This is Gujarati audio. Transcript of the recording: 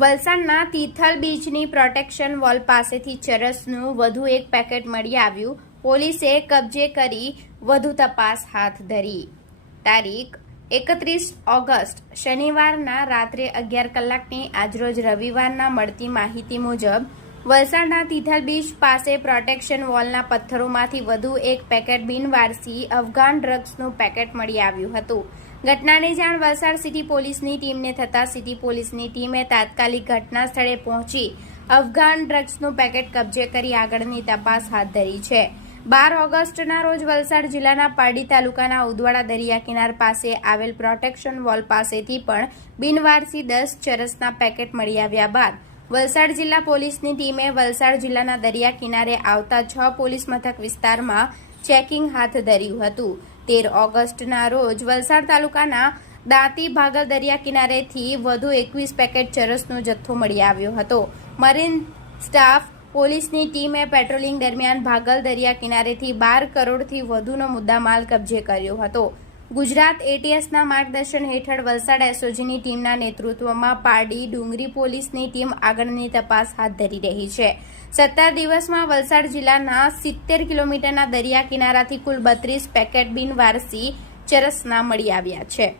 વલસાડના તિથલ બીચની પ્રોટેક્શન વોલ પાસેથી ચરસનું વધુ એક પેકેટ મળી આવ્યું. પોલીસે કબજે કરી વધુ તપાસ હાથ ધરી. તારીખ 31 ઓગસ્ટ શનિવારના રાત્રે 11 કલાકની આજરોજ રવિવારના મળતી માહિતી મુજબ વલસાડના તિથલ બીચ પાસે પ્રોટેક્શન વોલના પથ્થરોમાંથી વધુ એક પેકેટ બિનવારસી અફઘાન ડ્રગ્સનું પેકેટ મળી આવ્યું હતું. ઘટનાની જાણ વલસાડ સિટી પોલીસની ટીમને થતાં સિટી પોલીસની ટીમે તાત્કાલિક ઘટના સ્થળે પહોંચી અફઘાન ડ્રગ્સનું પેકેટ કબજે કરી આગળની તપાસ હાથ ધરી છે. 12 ઓગસ્ટના રોજ વલસાડ જિલ્લાના પારડી તાલુકાના ઉદવાડા દરિયા કિનાર પાસે આવેલ પ્રોટેક્શન વોલ પાસેથી પણ બિનવારસી 10 ચરસના પેકેટ મળી આવ્યા બાદ વલસાડ જિલ્લા પોલીસની ટીમે વલસાડ જિલ્લાના દરિયા કિનારે આવતા 6 પોલીસ મથક વિસ્તારમાં ચેકિંગ હાથ ધર્યું હતું. 13 ઓગસ્ટના રોજ વલસાડ તાલુકાના દાંતી ભાગલ દરિયા કિનારેથી વધુ 21 પેકેટ ચરસનો જથ્થો મળી આવ્યો હતો. મરીન સ્ટાફ પોલીસની ટીમે પેટ્રોલિંગ દરમિયાન ભાગલ દરિયા કિનારેથી 12 કરોડથી વધુનો મુદ્દામાલ કબજે કર્યો હતો. ગુજરાત એટીએસના માર્ગદર્શન હેઠળ વલસાડ એસઓજીની ટીમના નેતૃત્વમાં પારડી ડુંગરી પોલીસની ટીમ આગળની તપાસ હાથ ધરી રહી છે. 17 દિવસમાં વલસાડ જિલ્લાના 70 કિલોમીટરના દરિયા કિનારાથી કુલ 32 પેકેટ બિનવારસી ચરસના મળી આવ્યા છે.